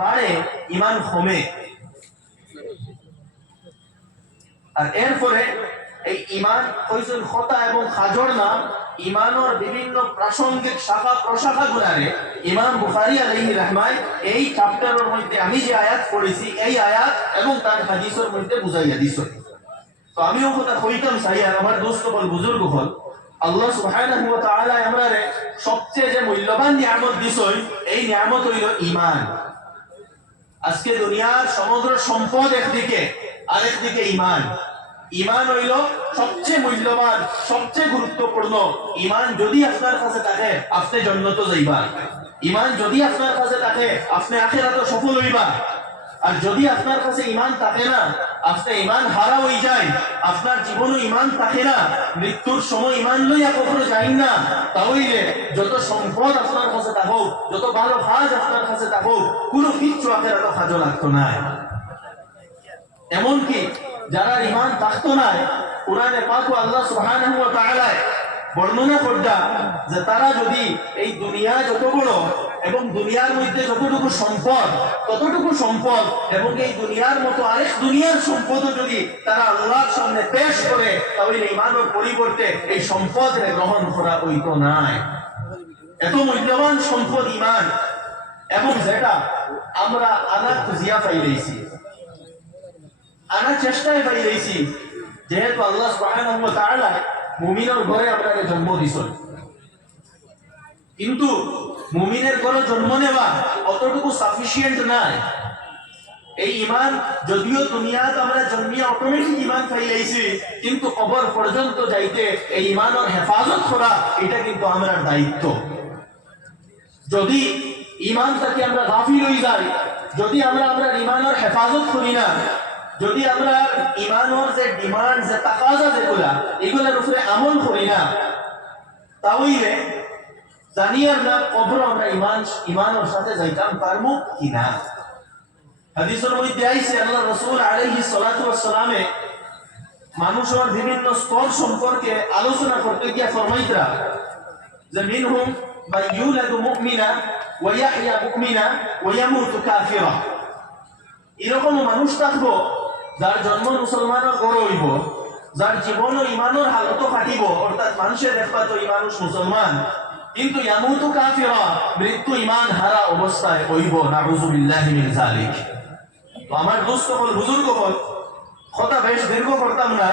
বাড়ে ইমান কমে। আর এরপরে এই ইমান কয়জন খতা এবং খাজর নাম ইমানের বিভিন্ন প্রাসঙ্গিক শাখা প্রশাখা গুলারে ইমাম বুখারী আলাইহি রাহমায় এই চ্যাপ্টারের মধ্যে আমি যে আয়াত পড়েছি এই আয়াত এবং তার হাদিসের মধ্যে বুঝাইয়া দিছ। তো আমিও কথা কইতাম চাই, আর আমার দোস্ত বল বুজুর্গ হল, আল্লাহ সুবহানাহু ওয়া তাআলা আমরারে সবচেয়ে যে মূল্যবান নিয়ামত দিছই এই নিয়ামত হইল ঈমান। আজকে দুনিয়ার সমগ্র সম্পদ একদিকে, আরেকদিকে ঈমান। ঈমান হইল সবচেয়ে মূল্যবান, সবচেয়ে গুরুত্বপূর্ণ। ঈমান যদি আপনার কাছে থাকে আপনি জান্নাতে যাইবা, ঈমান যদি আপনার কাছে থাকে আপনি আখিরাতে সফল হইবা। আর যদি আপনার কাছে ঈমান থাকে না, আপনি ঈমান হারা হয়ে যায়, আপনার জীবনে ঈমান থাকে না, মৃত্যুর সময় ঈমান লইয়া কখনো যাই না, তাহলে যত সম্পদ আপনার কাছে থাকুক, যত ভালো কাজ আপনার কাছে থাকুক, কোনো কিচ্ছু আখিরাতে কাজে লাগতো না। এমনকি যারা ঈমান থাকতো না, কুরআনে পাক আল্লাহ সুবহানাহু ওয়া তাআলা বর্ণনা করতা যে তারা যদি এই দুনিয়া যত বড় এবং দুনিয়ার মধ্যে যতটুকু সম্পদ, ততটুকু সম্পদ এবং এই দুনিয়ার মতো আরেক দুনিয়ার সম্পদও যদি তারা আল্লাহর সামনে পেশ করে, তাহলে ঈমানের পরিবর্তে এই সম্পদের গ্রহণ করা হইতো না। এত মূল্যবান সম্পদ ঈমান, এবং যেটা আমরা আনা খুঁজিয়া পাইলেছি, আনা চেষ্টায় পাইলেছি, যেহেতু আল্লাহ সুবহানাহু ওয়া তাআলা মুমিনের ঘরে আপনাকে জন্ম দিছেন, কিন্তু মুমিনের ঘরে জন্ম নেওয়া অতটুকু সাফিসিয়েন্ট নাই। এই ঈমান যদিও দুনিয়াতে আমরা জন্মিয়া অটোমেটিক ঈমান পাইলেছি, কিন্তু কবর পর্যন্ত যাইতে এই ঈমানের হেফাজত করা এটা কিন্তু আমাদের দায়িত্ব। যদি ঈমান থেকে আমরা গাফিল হয়ে যাই, যদি আমরা ঈমানের হেফাজত করি না, যদি আমরা ঈমানের যে ডিমান্ড, যে তাকাজা যেগুলা, এগুলোর উপরে আমল করি না, তাহলে জানি আমরা কবর আমরা ঈমানের সাথে যাইতাম পারবো কিনা। হাদিসের মধ্যে আইছে আল্লাহ রাসূল আলাইহিস সালাতু ওয়াস সালামে মানুষের বিভিন্ন স্তর সম্পর্কে আলোচনা করতে গিয়ে ফরমাইতরা যে মিনহুম মান ইউলাদু মুমিনা ওয়া ইয়াহইয়া মুমিনা ওয়া ইয়ামুতু কাফিরা। এরকম মানুষ থাকবো যার জন্ম মুসলমানের ঘরে হইব, যার জীবন ঈমানের হালত কাটিব, অর্থাৎ মানুষের দেখবা তো এই মানুষ মুসলমান, কিন্তু ইয়ামুতু কাফিরা, মৃত্যু ঈমান হারা অবস্থায় হইব। নাউযুবিল্লাহি মিন যালিক। তো আমার দোস্ত বল, বুজুর্গ বল, কথা বেশ দীর্ঘ করতাম না,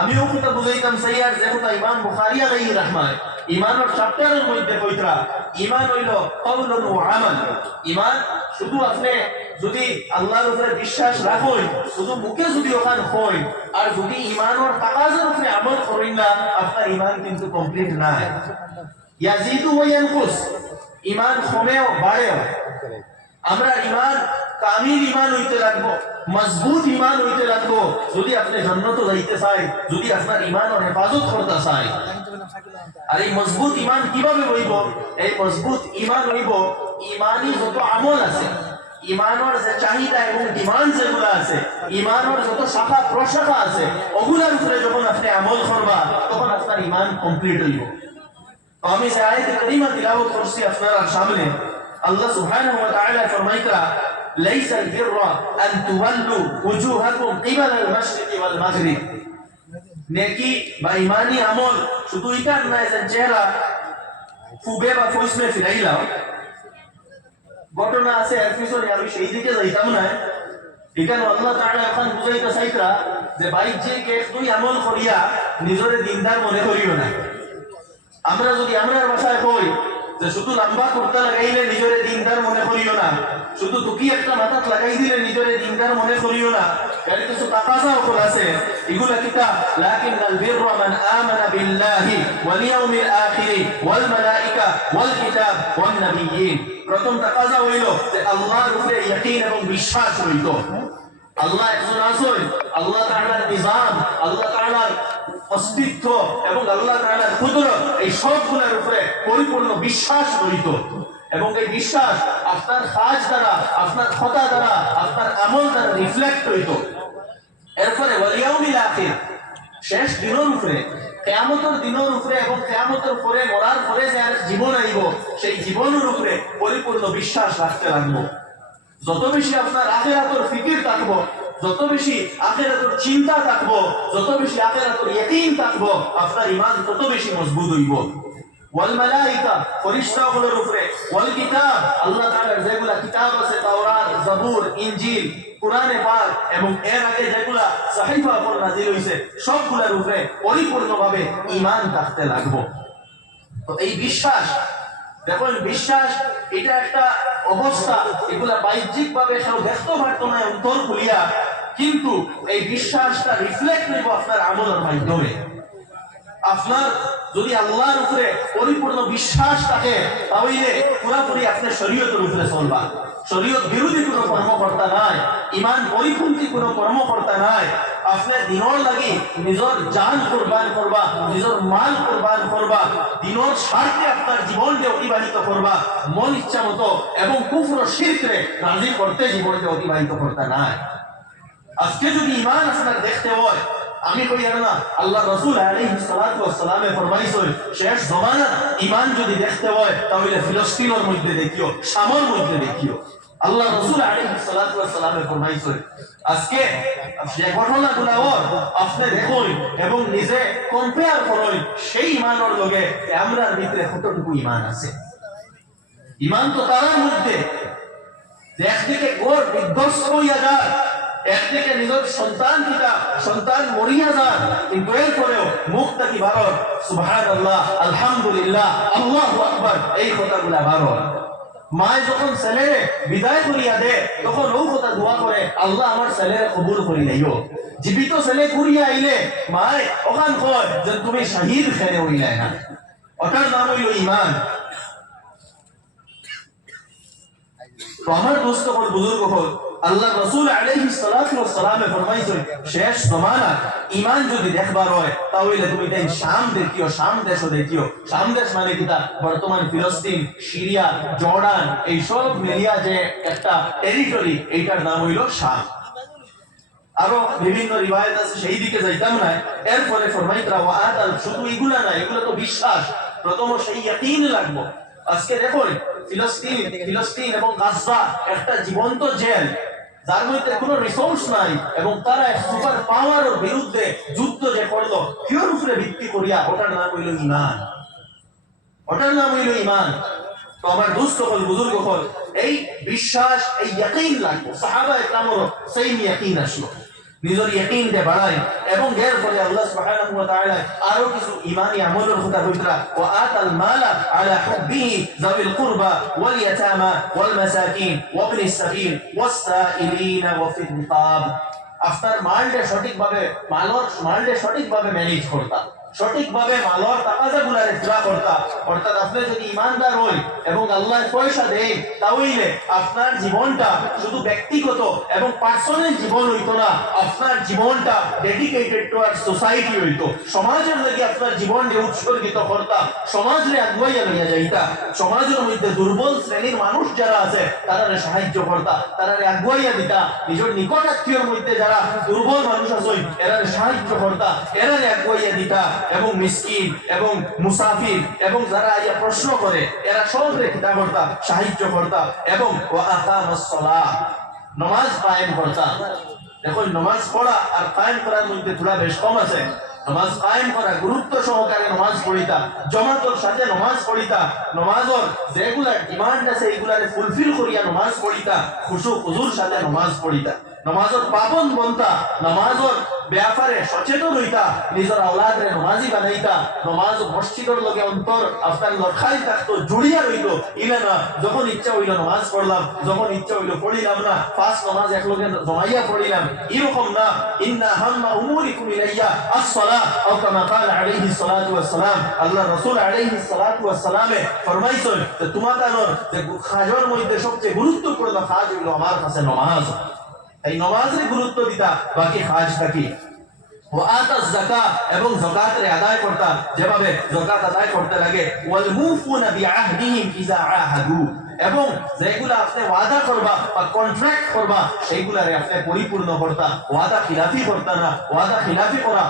আমিও কথা বুঝাইতাম সাইয়ার যে কথা ইমাম বুখারী আলাইহি রাহমাত ঈমানের চ্যাপ্টারের মধ্যে কইতরা ঈমান হইল কওলুন ওয়া আমাল। ঈমান শুধু আপনি যদি আল্লাহর উপরে বিশ্বাস রাখেন, শুধু মুখে যদি ওখান হয়, আর যদি ঈমানের তাকাজার উপরে আমল করেন না, আপনার ঈমান কিন্তু কমপ্লিট না। ইয়াজিদু ওয়া ইয়ানকুস, ঈমান কমেও বাড়েও। আমরা ঈমান কামিল ঈমান হইতে লাগবো, মজবুত ঈমান হইতে লাগবো যদি আপনি জান্নাতে যাইতে চাই, যদি আপনার ঈমানের হেফাজত করতে চাই। আর এই মজবুত ঈমান কিভাবে হইব? এই মজবুত ঈমান হইব ঈমানি যত আমল আছে, ঈমানের যে চাহিদা এবং ডিমান্ড যেগুলো আছে, ঈমানের যত শাখা প্রশাখা আছে, ওগুলোর উপরে যখন আপনি আমল করবা, তখন আপনার ঈমান কমপ্লিট হইব। তো আমি যে আয়াত কারিমা তিলাওয়াত করছি আপনার সামনে, আল্লাহ সুবহানাহু ওয়া তাআলা ফরমাইতরা লাইসা আল-বিররা আন তুওয়াল্লু ওয়ুজুহাকুম কিবালা আল-মাশরিকি ওয়াল মাগরিব। নেকি বা ঈমানি আমল শুধু এটা নয় যে চেহারা ফুবে বা ফসমে ফিরাইলাও। ঘটনা আছে এর পিছনে, আমি সেই দিকে যাইতাম না। এখানে আল্লাহ তাআলা এখন বুঝাইতে চাইতরা যে বাইক যে কে তুই আমল করিয়া নিজরে দিনদার মনে করিও না। আমরা যদি আমরার ভাষায় কই যে শুধু লম্বা কুর্তা লাগাইলে নিজরে দিনদার মনে করিও না, শুধু টুকি একটা মাথাত লাগাই দিলে নিজরে দিনদার মনে করিও না, এর কিছু তাকাজা ওপর আছে। এগুলা কিতা লাকিনাল বিররা মান আমানা বিল্লাহি ওয়াল ইয়াউমিল আখির ওয়াল মালাইকা ওয়াল কিতাব ওয়ান নাবিয়্যিন। প্রথম তাকাজা হইল যে আল্লাহর উপরে ইয়াকিন এবং বিশ্বাস হইত। আল্লাহ একজন আছেন, আল্লাহ তাআলার নিজাম, আল্লাহ তাআলার অস্তিত্ব এবং আল্লাহ তাআলার কুদরত, এই সবগুলোর উপরে পরিপূর্ণ বিশ্বাস রইত। এবং এই বিশ্বাস আপনার কাজ দ্বারা, আপনার কথা দ্বারা, আপনার আমল দ্বারা রিফ্লেক্ট হইত। এরপরে ওয়াল ইয়াউমিল আখির, শেষ দিনের উপরে, কিয়ামতের দিনের উপরে এবং কিয়ামতের পরে মরার পরে যে জীবন আইব, সেই জীবনের উপরে পরিপূর্ণ বিশ্বাস রাখতে লাগবো। যত বেশি আপনার আখিরাতের ফিকির থাকবো, যত বেশি আখিরাতের চিন্তা থাকবো, যত বেশি আখিরাতের ইয়াকিন থাকবো, আপনার ঈমান তত বেশি মজবুত হইব। ওয়াল মালাইকা, ফেরেশতাগুলোর উপরে, ওয়াল কিতাব, আল্লাহ তাআলার যেগুলা কিতাব আছে, তাওরাত, জাবুর, ইনজিল, কুরআনে পাক এবং এর আগে যেগুলা সাহিফা পর নাযিল হইছে, সবগুলোর উপরে পরিপূর্ণভাবে ঈমান থাকতে লাগবে। তো এই বিশ্বাস, দেখুন বিশ্বাস এটা একটা অবস্থা, এগুলা বাহ্যিক ভাবে কেউ দেখতে পারতো না অন্তর খুলিয়া, কিন্তু এই বিশ্বাসটা রিফ্লেক্ট হইব আপনার আমলের মাধ্যমে। আপনার যদি আল্লাহর উপরে পরিপূর্ণ বিশ্বাস থাকে, তাহলে পুরোপুরি আপনি শরীয়তের উপরে চলবা। শরীয়ত বিরোধী কোনো কর্মকর্তা নাই, ঈমান পরিপন্থী কোনো কর্মকর্তা নাই। আপনি দিনের লাগি নিজের জান কুরবান করবা, নিজের মাল কুরবান করবা, দিনের স্বার্থে আপনার জীবনকে অতিবাহিত করবা মন ইচ্ছা মতো, এবং কুফর ও শিরকে রাজি করতে জীবনকে অতিবাহিত করতে নাই। আজকে যদি ঈমান আপনার দেখতে হয়, আমি কই আর না, আল্লাহ রাসূল আলাইহিস সালাতু ওয়াস সালামে ফরমাইছেন শেষ জামানাত ঈমান যদি দেখতে হয় তাহলে ফিলিস্তিনের মধ্যে দেখিও, শামের মধ্যে দেখিও। আল্লাহ রাসূল আলাইহিস সালাতু ওয়াস সালামে ফরমাইছেন আজকে যে ঘটনাগুলো আপনি দেখুন এবং নিজে কম্পেয়ার করুন সেই ঈমানের লগে আমরার ভিতরে কতটুকু ঈমান আছে। ঈমান তো তার মধ্যে একদিকে গোর বিধ্বস্ত হইয়া যায়, একদিকে নিজের সন্তান মরিয়া যান, কিন্তু এরপরেও মুখ থাকি ভারত সুবহানাল্লাহ, আলহামদুলিল্লাহ, আল্লাহু আকবার, এই কথাগুলা ভারত। মায় যখন ছেলেরে বিদায় করিয়া দে তখন ও কথা দোয়া করে, আল্লাহ আমার ছেলেরে কবুল করি লাইও। জীবিত ছেলে ঘুরিয়া আইলে মায় ওখান কয় যে তুমি শহীদ খেলে হইলাই না, ওটার নাম হইল ঈমান। তো আমার দোস্ত হল, বুজুর্গ হল, আল্লাহ রাসূল আলাইহিস সালাতু ওয়াস সালামে ফরমাইছেন শেষ জামানাত ঈমান যদি দেখবার হয় তাহলে তুমি তাই শাম দেখিও, শাম দেশও দেখিও। শাম দেশ মানে কিটা? বর্তমান ফিলিস্তিন, সিরিয়া, জর্ডান, এই সব মিলিয়া যে একটা টেরিটরি, এইটার নাম হইল শাম। আরো বিভিন্ন রিওয়ায়াত আছে, সেই দিকে যাইতাম না। এরপরে ফরমাইতরা ওয়াআতাল, শুধু এগুলা না, এগুলা তো বিশ্বাস, প্রথম সেই ইয়াকিন লাগবে। আজকে দেখুন ফিলিস্তিন এবং গাজা একটা জীবন্ত জেল, যার মধ্যে কোনো রিসোর্স নাই, এবং তারা সুপার পাওয়ারের বিরুদ্ধে যুদ্ধ যে করলো কিওর উপরে ভিত্তি করিয়া, ওটার নাম হইল ঈমান, ওটার নাম হইল ঈমান। তো আমার দোস্ত হল, বুজুর্গ হল, এই বিশ্বাস, এই ইয়াকিন লাগবে। সাহাবা ইকরামেরও সেই ইয়াকিন আসলো, নিজের ইয়াকিন দে বাড়াই, এবং এর ফলে আল্লাহ সুবহানাহু ওয়া তাআলা আরো কিছু ঈমানি আমলের কথা কইতরা, ওয়া আতাল মালা আলা হুব্বিহি যাবিল কুরবা ওয়াল ইয়াতামা ওয়াল মাসাকিন ওয়া ইবনিস সাবিল ওয়াস সাইলিনা ওয়া ফির রিকাব। আপনার মালকে সঠিকভাবে ম্যানেজ করতা, সঠিকভাবে মালর তাকাজাগুলারে পুরা করতা। অর্থাৎ আপনি যদি ঈমানদার হই এবং আল্লাহ পয়সা দেয়, তাহলে আপনার জীবনটা শুধু ব্যক্তিগত এবং পার্সোনাল জীবন হইতো না, আপনার জীবনটা ডেডিকেটেড টুয়ার্ডস সোসাইটি হইতো। সমাজের লাগি আপনার জীবনকে উৎসর্গিত করতা, সমাজে আগুয়াইয়া লইয়া যাইতা। সমাজের মধ্যে দুর্বল শ্রেণীর মানুষ যারা আছে তারা সাহায্য করতা, তারা আগুয়াইয়া দিতা। নিজের নিকট আত্মীয়র মধ্যে যারা দুর্বল মানুষ আছে এরা সাহায্য করতা, এরা আগুয়াইয়া দিতা। এবং মিসকিন এবং মুসাফির এবং যারা আইয়া প্রশ্ন করে এরা সবরে কিতা করতা, সাহায্য করতা। এবং ওয়া আকামাস সালাহ, নামাজ কায়েম করতা। দেখুন নামাজ পড়া আর কায়েম করার মধ্যে থোড়া বেশ কম আছে। নামাজ কায়েম করা, গুরুত্ব সহকারে নামাজ পড়িতা, জামাতের সাথে নামাজ পড়িতা, নামাজের যেগুলা ডিমান্ড আছে এইগুলারে ফুলফিল করিয়া নামাজ পড়িতা, খুশু খুজুর সাথে নামাজ পড়িতা, নামাজের পাবন বনতা, নামাজের ব্যাপারে সচেতন হইতা, নিজের আওলাদরে নামাজি বানাইতা, নামাজ মসজিদের লগে অন্তর আপনার লড়খাই থাকতো, জুড়িয়া রইত। ইলে না যখন ইচ্ছা হইল নামাজ পড়লাম, যখন ইচ্ছা হইল পড়িলাম না, পাঁচ নামাজ একলগে জমাইয়া পড়িলাম, এরকম না। ইন্না হাম্মা উমুরিকুম ইলাইয়া আস-সালাহ আও কামা ক্বালা আলাইহিস সালাতু ওয়াস সালাম। আল্লাহ রাসূল আলাইহিস সালাতু ওয়াস সালামে ফরমাইছেন যে তোমাদের যে কাজের মধ্যে সবচেয়ে গুরুত্বপূর্ণ কাজ হইল আমার কাছে নামাজ। এই নামাজে গুরুত্ব দিতা, বাকি কাজ থাকি। ওয়া আতাজ যাকাত, এবং যাকাতের আদায় করতা, যেভাবে যাকাত আদায় করতে লাগে। ওয়াল মুফুনা বিআহদিহিম ইযা আহাদু, এবং যেগুলা আপনি ওয়াদা করবা বা কন্ট্রাক্ট করবা সেইগুলারে আপনি পরিপূর্ণ করতা, ওয়াদা খিলাফি করতা না। ওয়াদা খিলাফি করা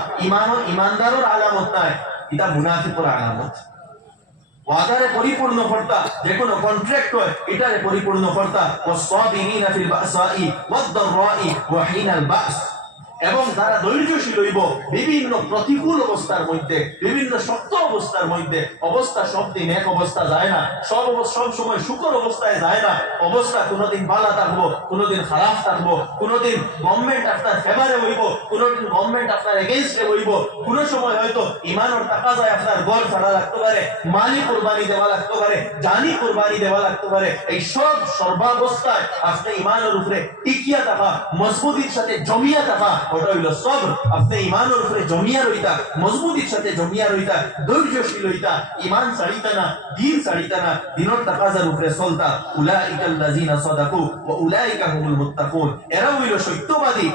ঈমানদারের আলামত নয়, এটা মুনাফিকের আলামত। ওয়াদারে পরিপূর্ণ কর্তা, যে কোনো কন্ট্রাক্ট হয় এটারে পরিপূর্ণ কর্তা। ওয়াস-সাবিরিনা ফিল বাসাই ওয়াদ-দাররাই ওয়া হিনাল বাস, এবং তারা ধৈর্যশীল হইব বিভিন্ন প্রতিকূল অবস্থার মধ্যে, বিভিন্ন শক্ত অবস্থার মধ্যে। অবস্থা সব দিন এক অবস্থা যায় না, সব সময় সুখর অবস্থায় যায় না। অবস্থা কোনোদিন ভালো থাকবো, কোনোদিন খারাপ থাকবো, কোনোদিন গভর্নমেন্ট আপনার ফেভারে হইব, কোনোদিন গভর্নমেন্ট আপনার এগেইনস্টে হইব। কোন সময় হয়তো ইমানের টাকা যায় আপনার ঘর ছাড়া লাগতে পারে, মালি কোরবানি দেওয়া লাগতে পারে, জানি কোরবানি দেওয়া লাগতে পারে। এই সব সর্বাবস্থায় আপনি ইমানের উপরে টিকিয়া থাকা, মজবুতির সাথে জমিয়া থাকা, ওটা হইল সবর। আপনি ইমানের উপরে জমিয়া রইতা, মজবুতির সাথে জমিয়া রইতা, ধৈর্যশীল হইতা, ইমান ছাড়িতা না, দিন ছাড়িতা না, দিনের তাকাজার উপরে চলতা। উলাইকাল লাযিনা সাদাকু ওয়া উলাইকা হুমুল মুত্তাকুন, এরা হইল সত্যবাদী।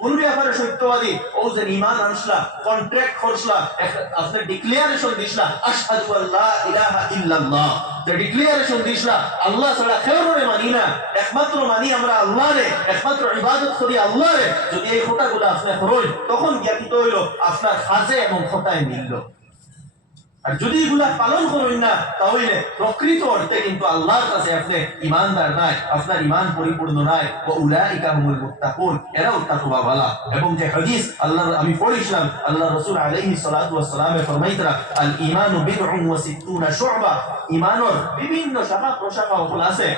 কোন ব্যাপারে সত্যবাদী? ও যে ঈমান আনছলা, কন্ট্রাক্ট করছলা, আপনি ডিক্লারেশন দিছলা আশহাদু আল্লা ইলাহা ইল্লাল্লাহ, যে ডিক্লারেশন দিছলা আল্লাহ ছাড়া কেউরে মানি না, একমাত্র মানি আমরা আল্লাহরে, একমাত্র ইবাদত করি আল্লাহরে। যদি এই কথাগুলো আপনি করেন, তখন জ্ঞাত হইল আপনার কাজে এবং কথায় মিলল। আর যদি এগুলা পালন করেন না, তাহলে প্রকৃত অর্থে কিন্তু আল্লাহর কাছে আপনি ইমানদার নাই, আপনার ইমান পরিপূর্ণ নাই। ওয়া উলাইকা হুমুল মুত্তাকুন, এরাও তাকওয়াওয়ালা। এবং যে হাদিস আল্লাহ আমি পড়িছিলাম, আল্লাহ রাসূল আলাইহিস সালাতু ওয়াস সালামে ফরমাইতরা, আল ঈমানু বিদউন ওয়া সিত্তুনা শু'বা, ঈমানের বিভিন্ন শাখা প্রশাখা আছে।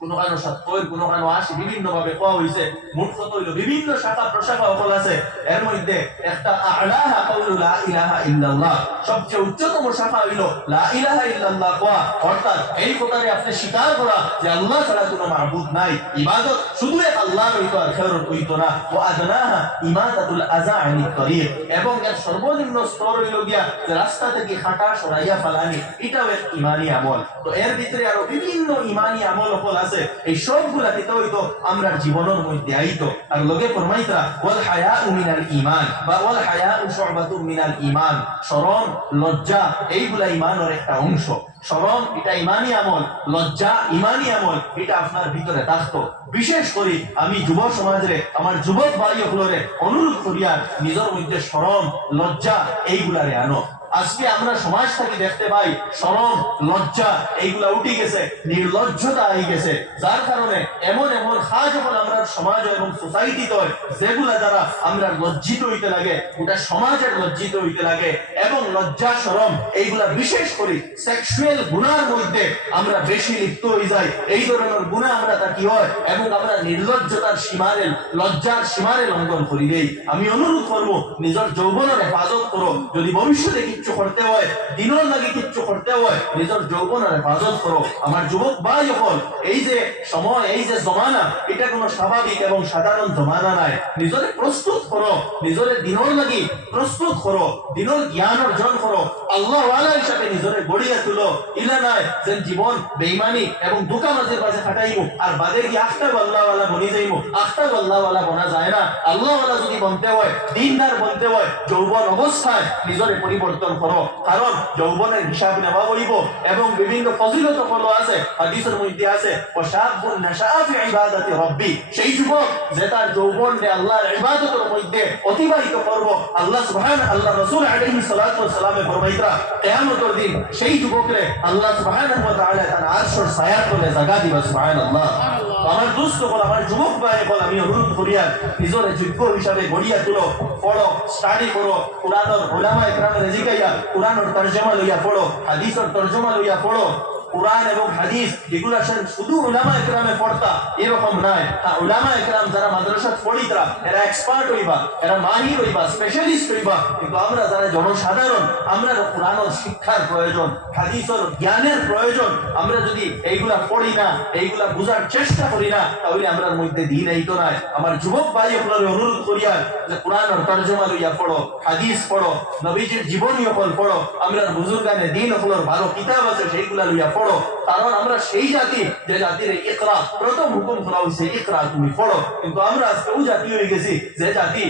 কোনো কারণ ৭০, কোনো কারণ ৮০, বিভিন্ন ভাবে কোয়া হইছে। মোট কত হইল? বিভিন্ন শাখা প্রশাখা আছে। এর মধ্যে একটা আ'লাহা কাউলু লা ইলাহা ইল্লাল্লাহ, সবচেয়ে উচ্চতম শাখা হইল লা ইলাহা ইল্লাল্লাহ কোয়া, অর্থাৎ এই কথারে আপনি স্বীকার করা যে আল্লাহ ছাড়া কোনো মাবুদ নাই, ইবাদত শুধু এক আল্লাহর হইতো, আর কারোর হইতো না। ওয়া আদনাহা ইমাতাতুল আযা আনিত তরিক, এবং এর সর্বনিম্ন স্তর হইল গিয়া যে রাস্তা থেকে কাঁটা সরাইয়া ফেলানি, এটাও এক ঈমানি আমল। তো এর ভিতরে আরো বিভিন্ন ঈমানি আমল আছে। এই সবগুলা দিতে হইতো আমরা জীবনের মধ্যে আইতো। আর লগে ফরমাইতরা ওয়াল হায়াউ মিনাল ঈমান, বা ওয়াল হায়াউ শু'বাতুম মিনাল ঈমান, শরম লজ্জা এইগুলা ঈমানের একটা অংশ। শরম এটা ঈমানি আমল, লজ্জা ঈমানি আমল, এটা আপনার ভিতরে থাকতো। বিশেষ করে আমি যুব সমাজে আমার যুবক ভাই হলরে অনুরোধ করিয়া নিজের মধ্যে শরম লজ্জা এইগুলারে আনো। আজকে আমরা সমাজ থেকে দেখতে পাই শরম লজ্জা এইগুলা উঠে গেছে, নির্লজ্জতা আই গেছে, যার কারণে এমন এমন কাজ যখন আমরা সমাজ এবং সোসাইটিতে হয় যেগুলা দ্বারা আমরা লজ্জিত হইতে লাগে, গোটা সমাজের লজ্জিত হইতে লাগে। এবং লজ্জা শরম এইগুলা বিশেষ করে সেক্সুয়াল গুনার মধ্যে আমরা বেশি লিপ্ত হয়ে যাই। এই ধরনের গুনাহ আমরা তা কি হয়, এবং আমরা নির্লজ্জতার সীমারে, লজ্জার সীমারে লঙ্ঘন করি দেই। আমি অনুরোধ করবো নিজের যৌবনের হেফাজত করো। যদি ভবিষ্যতে কিচ্ছু করতে হয়, দিনের লাগে কিচ্ছু করতে হয়, নিজের যৌবনের হেফাজত করো। আমার যুবক ভাই হল, এই যে সময়, এই যে জমানা, এটা কোনো স্বাভাবিক এবং সাধারণ জমানা নাই। নিজরে প্রস্তুত করো, নিজরে দিনের লাগি প্রস্তুত করো, দিনের জ্ঞান অর্জন করো, আল্লাহ ওয়ালা হিসাবে নিজরে গড়িয়া তুলো। ইলা নাই যে জীবন বেঈমানি এবং ধোঁকা মাঝে পাশে খাটাইমু, আর বাদে গিয়ে আখটা আল্লাহ ওয়ালা বনি যাইমু। আখটা আল্লাহ ওয়ালা বনা যায় না। আল্লাহ ওয়ালা যদি বনতে হয়, দিনদার বনতে হয়, যৌবন অবস্থায় নিজরে পরিবর্তন করো। কারণ যৌবনের হিসাব নেওয়া হইব, এবং বিভিন্ন ফজিলত ফলো আছে। হাদিসের মধ্যে আছে ওয়াশাবুন নাশাআ ফি ইবাদাতি রাব্বি, সেই যুবক যে তার যৌবনকে আল্লাহর ইবাদতের মধ্যে অতিবাহিত করব। আল্লাহ রাসূল আলাইহিস সালাতু ওয়াস সালামে ফরমাইতরা কিয়ামতের দিন সেই যুবকরে আল্লাহ সুবহানাহু ওয়া তাআলা তার আরশের ছায়ার তলে জায়গা দিবা। সুবহানাল্লাহ। আমার দোস্ত বল, আমার যুবক ভাই বল, আমি অনুরোধ করিয়া নিজরে যোগ্য হিসাবে গড়িয়া তুলো, পড়ো, স্টাডি করো, কুরআনের উলামা ইকরামের জিকাইয়া কুরআনের তরজমা লইয়া পড়ো, হাদিসের তরজমা লইয়া পড়ো। কুরআন এবং হাদিস এগুলা শুধু উলামা ইকরামে পড়তা এরকম নাই। উলামা ইকরাম যারা মাদ্রাসাত পড়িতরা এরা এক্সপার্ট হইবা, এরা মাহির হইবা, স্পেশালিস্ট হইবা। কিন্তু আমরা যারা জনসাধারণ, আমরা কুরআনের শিক্ষার প্রয়োজন, হাদিসের জ্ঞানের প্রয়োজন। আমরা যদি এইগুলা পড়ি না, এইগুলা বুঝার চেষ্টা করি না, তাহলে আমরার মধ্যে দিন এইতো নাই। আমার যুবক ভাই আপনাদের অনুরোধ করিয়া যে কুরআনের তরজমা লইয়া পড়ো, হাদিস পড়ো, নবীজির জীবনী হল পড়ো, আমরার বুজুর্গানে দিন হলর ভালো কিতাব আছে সেইগুলা লইয়া পড়ো। কারণ আমরা সেই জাতি যে জাতির ইকরা প্রথম হুকুম করা হয়েছে, ইকরা তুমি পড়ো। কিন্তু আমরা আজকে ওই জাতি হয়ে গেছি যে জাতি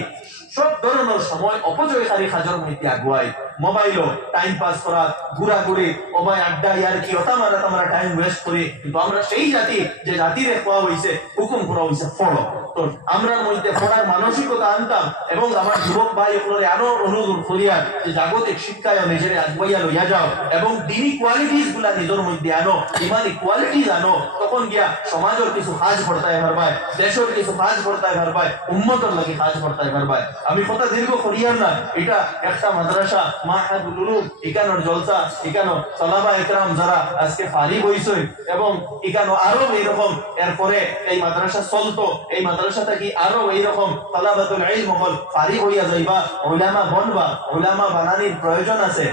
সব ধরনের সময় অপচয়কারী কাজের মধ্যে আগুয়ায়। মোবাইলও টাইম পাস করা, ঘুরাঘুরি, ওবাই আড্ডা, ইয়ার কি ওটা মারা আমরা টাইম ওয়েস্ট করি। কিন্তু আমরা সেই জাতি যে জাতির কোয়া হইছে, হুকুম করা হইছে ফলো। তো আমরা মধ্যে পড়ার মানসিকতা আনতাম এবং আমার যুবক ভাই ওগুলোরে আরো অনুরোধ করিয়া যে জাগতিক শিক্ষায় নিজের আগবাইয়া লইয়া যাও এবং দিনী কোয়ালিটিস গুলা নিজের মধ্যে আনো, ইমানি কোয়ালিটিস আনো। তখন গিয়া সমাজের কিছু কাজ করতাই পারবায়, দেশের কিছু কাজ করতাই পারবায়, উম্মতের লাগি কাজ করতাই পারবায়। আমি কথা দীর্ঘ করিয়ার না, এটা একটা মাদ্রাসা মাহাদুল উলুম, এখানোর জলসা, এখানো সালাবা একরাম যারা আজকে ফারিগ হইছে এবং এখানো আরো এইরকম এরপরে এই মাদ্রাসা চলতো, এই মাদ্রাসা থেকে আরো এইরকম তালাবাতুল ইলম হল ফারিগ হইয়া যাইবা, উলামা বনবা, উলামা বানানির প্রয়োজন আছে।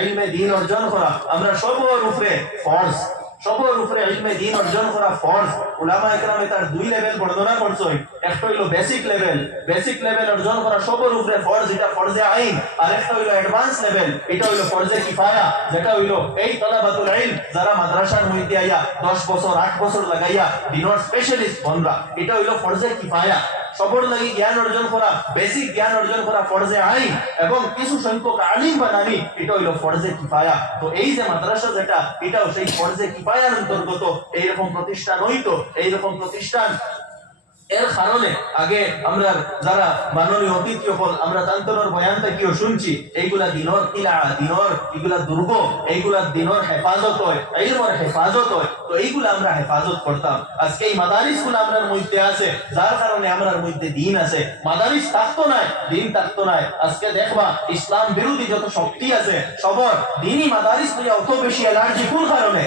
ইলমে দ্বীন অর্জন করা আমরা সবার উপরে ফরজ, সবার উপরে ইলমে দ্বীন অর্জন করা ফরজ। উলামা একরামে তার দুই লেভেল বর্ণনা করছে, একটা হইলো বেসিক লেভেল, বেসিক লেভেল অর্জন করা সবার উপরে ফরজ, এটা ফরজে আইন। আর একটা হইলো অ্যাডভান্স লেভেল, এটা হইলো ফরজে কিফায়া, যেটা হইলো এই তালাবাতুল ইলম যারা মাদ্রাসার মধ্যে আইয়া 10 বছর 8 বছর লাগাইয়া দিনের স্পেশালিস্ট বনরা, এটা হইলো ফরজে কিফায়া। সবর লাগি জ্ঞান অর্জন করা, বেসিক জ্ঞান অর্জন করা ফরজে আইন এবং কিছু সংখ্যক আলিম বানানি, এটা হইলো ফরজে কিফায়া। তো এই যে মাদ্রাসা যেটা, এটাও সেই ফরজে কিফায়ার অন্তর্গত। এইরকম প্রতিষ্ঠান হইতো, এইরকম প্রতিষ্ঠান এর কারণে আগে আমরা যারা মাননীয় অতিথি হল আমরা তান্তরের বয়ানটা কিও শুনছি, এইগুলা দিনর কিলা, দিনর এগুলা দুর্গ, এইগুলা দিনর হেফাজত হয়, ইলমের হেফাজত হয়। তো এইগুলা আমরা হেফাজত করতাম। আজকে এই মাদারিস গুলো আমরার মধ্যে আছে, যার কারণে আমরার মধ্যে দিন আছে। মাদারিস থাকতো না, দিন থাকতো না। আজকে দেখবা ইসলাম বিরোধী যত শক্তি আছে সবর দিনই মাদারিস নিয়ে অত বেশি অ্যালার্জি। কোন কারণে?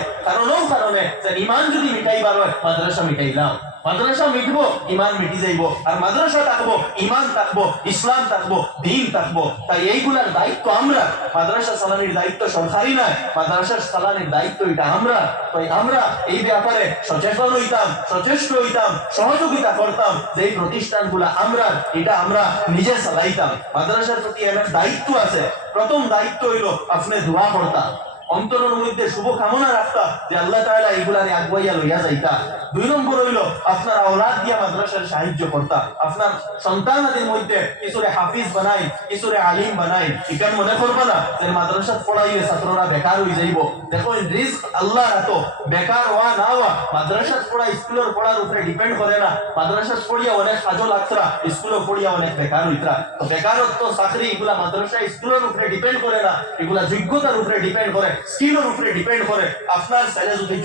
কারণে যে ইমান যদি মিটাইবার হয় মাদ্রাসা মিটাইলাম, মাদ্রাসা মিটবো ইমান মিটি যাইব, আর মাদ্রাসা থাকবো ইমান থাকবো, ইসলাম থাকবো, দিন থাকবো। তাই এইগুলার দায়িত্ব আমরা, মাদ্রাসা চালানির দায়িত্ব সরকারি নয়, মাদ্রাসা চালানির দায়িত্ব এটা আমরা। তাই আমরা এই ব্যাপারে সচেতন হইতাম, সচেষ্ট হইতাম, সহযোগিতা করতাম যে এই প্রতিষ্ঠানগুলা আমরা, এটা আমরা নিজে চালাইতাম। মাদ্রাসার প্রতি আমার দায়িত্ব আছে। প্রথম দায়িত্ব হইলো আপনি দোয়া করতাম, অন্তরের মধ্যে শুভ কামনা রাখতা যে আল্লাহ তাআলা এগুলারে আগুয়াইয়া লইয়া যাইতা। 2 নম্বর হইলো আপনার আওলাদ দিয়া মাদ্রাসার সাহায্য করতা, আপনার সন্তানাদের মধ্যে কিছুরে হাফিজ বানাই, কিছুরে আলিম বানাই। এখানে মনে করবা না যে মাদ্রাসা পড়াইলে ছাত্ররা বেকার হয়ে যাইব। দেখো রিস্ক আল্লাহ রাখো, বেকার হওয়া না হওয়া মাদ্রাসা পড়া স্কুলের পড়ার উপরে ডিপেন্ড করে না। মাদ্রাসা পড়িয়া অনেক কাজও লাগতরা, স্কুলে পড়িয়া অনেক বেকার হইতরা। তো বেকারত্ব, চাকরি এগুলা মাদ্রাসা স্কুলের উপরে ডিপেন্ড করে না, এগুলা যোগ্যতার উপরে ডিপেন্ড করে, স্কিলের উপরে ডিপেন্ড করে। আপনার ছেলে যদি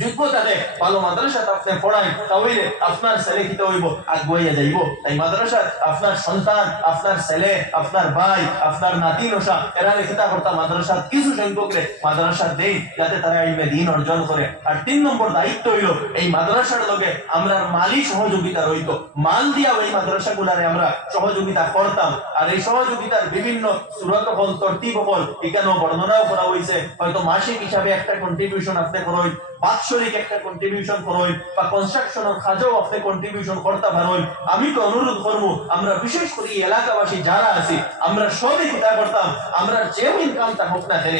যোগ্যতা দেয় ভালো মাদ্রাসা আপনি পড়াই, তাহলে আপনার ছেলে কি হইব আগুয়াইয়া যাইব। তাই মাদ্রাসা আপনার সন্তান, আপনার ছেলে, আপনার ভাই, আপনার নাতি নশা এরা রেখিতা করতা মাদ্রাসা কিছু সংখ্যক মাদ্রাসা দেই যাতে তারা ইলমে দ্বীন অর্জন করে। আর 3 নম্বর দায়িত্ব হইল এই মাদ্রাসার লগে আমরা মালি সহযোগিতা রইতো, মাল দিয়া ওই মাদ্রাসা গুলারে আমরা সহযোগিতা করতাম। আর এই সহযোগিতার বিভিন্ন সূরত হল, তরতিব হল, এখানেও বর্ণনাও করা হয়েছে। হয়তো মাসিক হিসাবে একটা কন্ট্রিবিউশন আপনি করুন, বাৎসরিক একটা কন্ট্রিবিউশন করুন, বা কনস্ট্রাকশনের কাজেও আপনি কন্ট্রিবিউশন করতে পারেন। আমি তো অনুরোধ করবো আমরা বিশেষ করে এলাকাবাসী যারা আছি আমরা সবই চিন্তা করতাম, আমরা যে ইনকামটা হোক না কেন,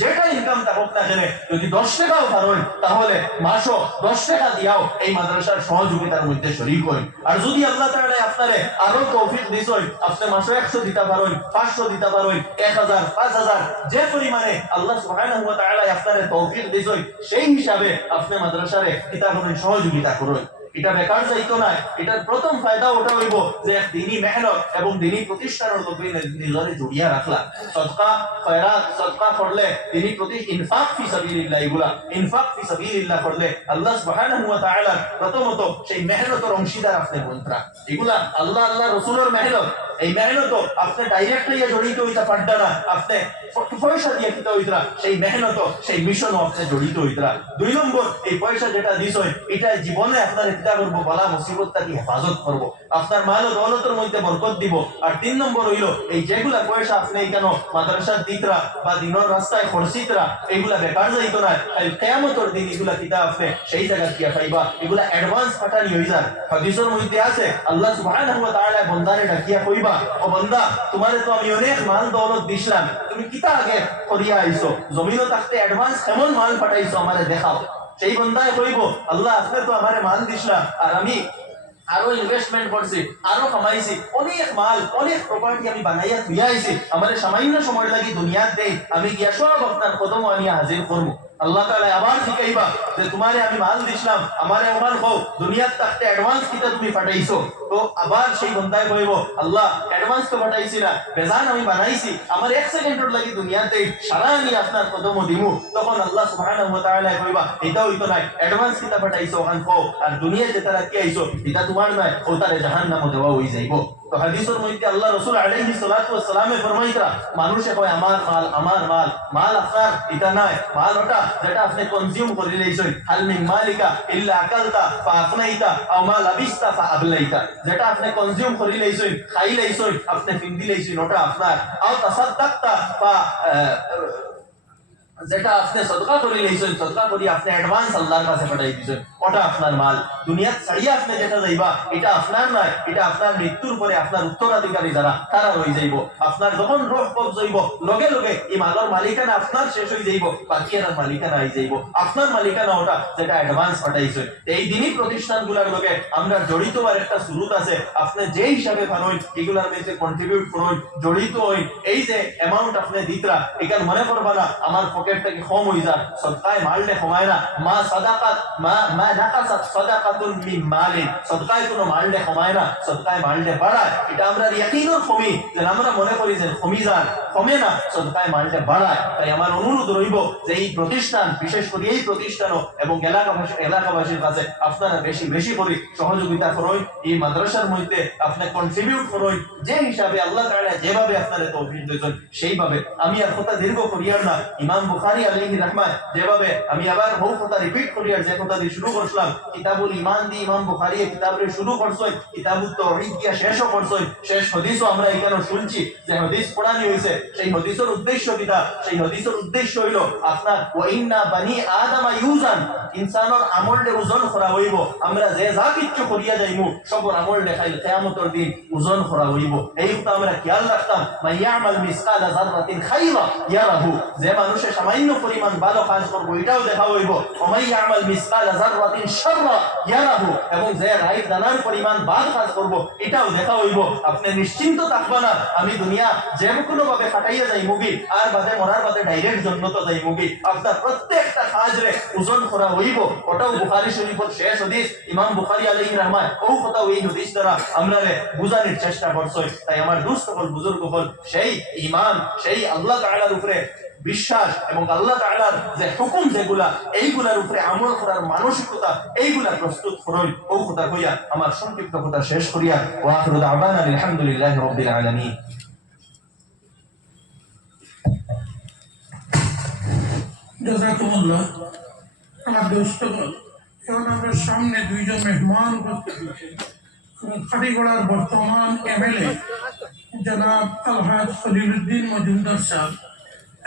যেটা ইনকামটা হোক না কেন, যদি 10 টাকাও পারেন তাহলে মাসও 10 টাকা দিয়াও এই মাদ্রাসার সহযোগিতার মধ্যে শরীক হই। আর যদি আল্লাহ তাআলা আপনারে আরো তৌফিক দিছেন, আপনি মাসে 100 দিতে পারেন, 500 দিতে পারেন, 1000, 5000, যে পরিমাণে আল্লাহ সুবহানাহু ওয়া তাআলা আপনারে তৌফিক দিছেন সেই হিসাবে আপনি মাদ্রাসারে কিতাবের সহযোগিতা করুন। এটা বেকার যাইতো না। এটার প্রথম ফায়দা ওটা হইব যে দিনী মেহনত এবং দিনী প্রতিষ্ঠানের লোকে নিজরে জড়িয়ে রাখলা। সদকা খয়রাত, সদকা করলে দিনী প্রতি ইনফাক ফি সাবিলিল্লাহ, এগুলা ইনফাক ফি সাবিলিল্লাহ করলে আল্লাহ সুবহানাহু ওয়া তাআলা প্রথমত সেই মেহনতের অংশীদার আপনি বনতরা। এগুলা আল্লাহ রাসূলের মেহনত, এই মেহনত আপনি ডাইরেক্ট ইয়া জড়িত হইতা পারতা না, আপনি পয়সা দিয়ে কিতা হইতরা, সেই মেহনত সেই মিশনও আপনি জড়িত হইতরা। 2 নম্বর এই পয়সা যেটা দিছই এটা জীবনে আপনার কিতা করব, বালা মুসিবত থেকে হেফাজত করব, আপনার মাল ও দৌলতের মধ্যে বরকত দিব। আর 3 নম্বর হইল এই যেগুলা পয়সা আপনি এখানে মাদ্রাসার দিতরা বা দিনের রাস্তায় খরচিতরা, এগুলা বেকার যাইতো না। কিয়ামতের দিন এগুলা কিতা আপনি সেই জায়গা দিয়া পাইবা, এগুলা অ্যাডভান্স পাঠানি হই যায়। হাদিসের মধ্যে আছে আল্লাহ সুবহানাহু ওয়া তাআলা বান্দারে ডাকিয়া কইবা, ও বান্দা তোমারে তো আমি অনেক মাল দৌলত দিছিলাম, তুমি কিতা আগে করিয়া আইছো, জমিনও থাকতে অ্যাডভান্স কেমন মাল পাঠাইছো আমারে দেখাও। সেই বান্দায় কইব আল্লাহ আপনি তো আমারে মাল দিছিলা আর আমি আরো ইনভেস্টমেন্ট করছি, আরো কামাইছি, অনেক মাল, অনেক প্রপার্টি আমি বানাইয়া থুইয়া আইছি। আমার সামান্য সময় লাগি দুনিয়াত দেই, আমি গিয়া সব আপনার কদম আনিয়া হাজির করবো। আল্লাহ তাআলা আবার শিখাইবা যে তোমারে আমি মাল দিছিলাম, আমারে ওমান হও, দুনিয়াত থাকতে অ্যাডভান্স কিতা তুমি পাঠাইছো। তো আবার সেই বন্দায় কইব, আল্লাহ অ্যাডভান্স তো পাঠাইছি না, বেজান আমি বানাইছি, আমার 1 সেকেন্ডের লাগি দুনিয়াতে সারা আমি আপনার কদম দিমু। তখন আল্লাহ সুবহানাহু ওয়া তাআলা কইবা এটা হইতো না, অ্যাডভান্স কিতা পাঠাইছো ওখান কও, আর দুনিয়াতে তারা কি আইছো এটা তোমার নয়, ও তারে জাহান্নামে দেওয়া হই যাইবো। তো হাদিসের মধ্যে আল্লাহ রাসূল আলাইহিস সালাতু ওয়াস সালামে ফরমাইতরা, মানুষে কয় আমার মাল, আমার মাল, মাল আপনার এটা নয়, মাল ওটা যেটা আপনি কনজিউম করে লইছেন। হাল মিন মালিকা ইল্লা আকালতা ফা আফনাইতা আও মা লাবিসতা ফা আবলাইতা, যেটা আপনি কনজিউম করে লইছেন, খাই লইছেন, আপনি ফিন্দি লইছেন, ওটা আপনার। আও তাসাদদাকতা ফা যেটা আপনি সদকা করে লইছেন, সদকা করি আপনি অ্যাডভান্স আল্লাহর কাছে পাঠাই দিয়েছেন, ওটা আপনার মাল। দুনিয়া ছাড়িয়ে আপনি যেটা যাইবা এটা আপনার নয়, এটা আপনার মৃত্যুর পরে আপনার উত্তরাধিকারী যারা তারা রয়ে যাইব। আপনার যখন রোগ কবজ হইব লগে লগে এই মালের মালিকানা আপনার শেষ হয়ে যাইব, বাকি এর মালিকানা হয়ে যাইব আপনার মালিকানা ওটা যেটা অ্যাডভান্স পাঠাইছেন। এই দিনই প্রতিষ্ঠানগুলোর লগে আমরা জড়িত হওয়ার একটা সুরুত আছে। আপনি যে হিসাবে পারেন এগুলার মধ্যে কন্ট্রিবিউট করুন, জড়িত হই। এই যে অ্যামাউন্ট আপনি দিতরা এখানে মনে করবা না আমার পকেটটা কি কম হয়ে যায়, সদকায় মালটা কমায় না। মা সাদাকাত মা নাকাসাত সাদাকাতুন মিন মালিন, সদকায় কোনো মালটা কমায় না, সদকায় মালটা বাড়ায়। এটা আমরা ইয়াকিনুর কমি, যে আমরা মনে করি যে কমি যান, কমে না, সদকায় মালটা বাড়ায়। তাই আমার অনুরোধ রইব যে এই প্রতিষ্ঠান, বিশেষ করে এই প্রতিষ্ঠানও এবং এলাকাবাসীর কাছে আপনারা বেশি বেশি করে সহযোগিতা করুন। এই মাদ্রাসার মধ্যে আপনি কন্ট্রিবিউট করুন, যে হিসাবে আল্লাহ তাআলা যেভাবে আপনারা তৌফিক দিয়েছেন সেইভাবে। আমি আর কথা দীর্ঘ করিয়ার না, ইমাম বুখারী আলাইহি রাহমাত যেভাবে, আমি আবার বহু কথা রিপিট করিয়ার যে কথা দিয়ে শুরু করলাম, কিতাবুল ঈমান দিয়ে ইমাম বুখারী কিতাবরে শুরু করছেন, কিতাবুত তাওহীদ দিয়া শেষও করছেন। শেষ হাদিসও আমরা এখানে শুনছি যে হাদিস পড়ানি হইছে, সেই হাদিসের উদ্দেশ্য কিটা? সেই হাদিসের উদ্দেশ্য হইল আপনার ওয়া ইন্না বানি আদম ইউজান, ইনসানের আমলে ওজন করা হইব। আমরা যে যা কিছু করিয়া যাইমু সবর আমল দেখাইল কিয়ামতের দিন ওজন করা হইব। এই কথা আমরা খেয়াল রাখতাম। মান ইয়ামাল মিসকালা যাররাতিন খাইরা ইয়ারাহু, যে মানুষে সামান্য পরিমাণ ভালো কাজ করবে এটাও দেখা হইব। ওয়া মান ইয়ামাল মিসকালা যাররাতিন শাররা ইয়ারাহু, এবং যে রাইট দানার পরিমাণ বাদ কাজ করব এটাও দেখা হইব। আপনি নিশ্চিন্ত থাকবেন না আমি দুনিয়া যে কোনো ভাবে কাটাইয়া যাই মুগি, আর বাদে মরার বাদে ডাইরেক্ট জান্নাত যাই মুগি। আপনার প্রত্যেকটা কাজরে ওজন করা হইব। ওটাও বুখারী শরীফের শেষ হাদিস, ইমাম বুখারী আলাইহি রাহমাত ও কথা ওই হাদিস দ্বারা আমরা বুঝানোর চেষ্টা করছি। তাই আমার দুস্থ হল বুজুর্গ হল সেই ঈমান, সেই আল্লাহ তাআলার উপরে বিশ্বাস এবং আল্লাহ তাআলার যে হুকুম যেগুলা এইগুলার উপরে আমল করার মানসিকতা, এইগুলা প্রস্তুত করুন। ও কথা কইয়া আমার সংক্ষিপ্ত কথা শেষ করিয়া ওয়া আখিরু দাওয়ানা আলহামদুলিল্লাহি রাব্বিল আলামিন। জাযাকুমুল্লাহ। আমার দোস্তগণ, এখন আমরা সামনে দুইজন মেহমান উপস্থিত হয়েছে। খাটিগড়ার বর্তমান এমএলএ জনাব আলহাজ খলিলুদ্দিন মজুমদার সাহেব